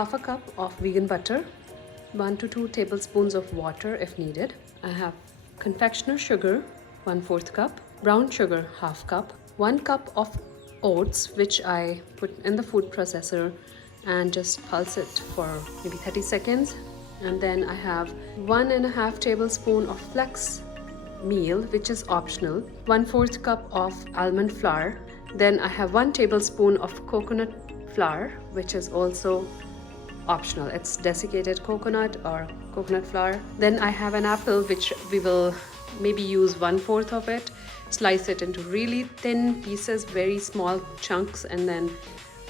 half a cup of vegan butter, 1 to 2 tablespoons of water if needed. I have confectioner sugar, 1/4 cup, brown sugar, half cup, 1 cup of oats, which I put in the food processor and just pulse it for maybe 30 seconds. And then I have 1.5 tablespoon of flax meal, which is optional, 1/4 cup of almond flour. Then I have 1 tablespoon of coconut flour, which is also optional. It's desiccated coconut or coconut flour. Then I have an apple, which we will maybe use 1/4 of it, slice it into really thin pieces, very small chunks, and then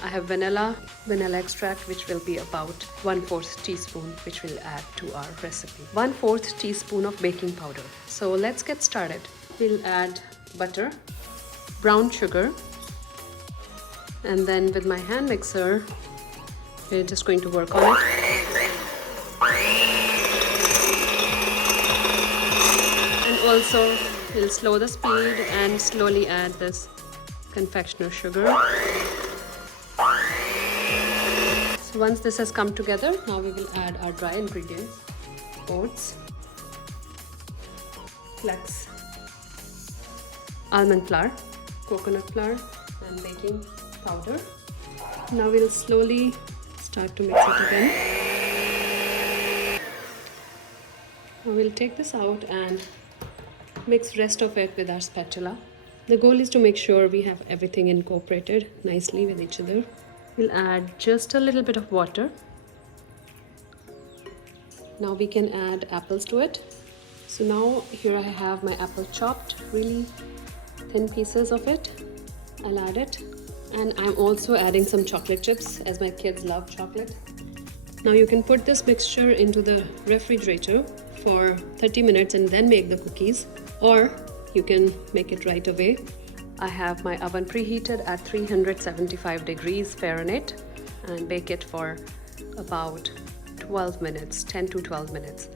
I have vanilla extract, which will be about 1/4 teaspoon, which we'll add to our recipe. 1/4 teaspoon of baking powder. So let's get started. We'll add butter, brown sugar, and then with my hand mixer, we're just going to work on it. And also, we'll slow the speed and slowly add this confectioner sugar. So once this has come together, now we will add our dry ingredients: oats, flax, almond flour, coconut flour, and baking powder. Now we'll slowly start to mix it again. Now we'll take this out and mix rest of it with our spatula. The goal is to make sure we have everything incorporated nicely with each other. We'll add just a little bit of water. Now we can add apples to it. So now here I have my apple chopped, really thin pieces of it. I'll add it. And I'm also adding some chocolate chips, as my kids love chocolate. Now you can put this mixture into the refrigerator for 30 minutes and then make the cookies, or you can make it right away. I have my oven preheated at 375 degrees Fahrenheit and bake it for about 12 minutes, 10 to 12 minutes.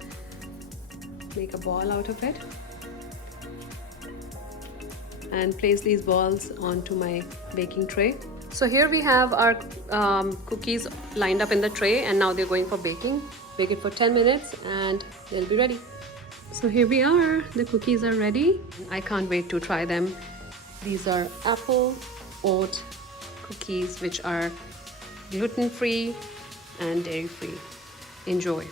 Make a ball out of it and place these balls onto my baking tray. So here we have our cookies lined up in the tray, and now they're going for baking. Bake it for 10 minutes and they'll be ready. So here we are, the cookies are ready. I can't wait to try them. These are apple oat cookies, which are gluten-free and dairy-free. Enjoy.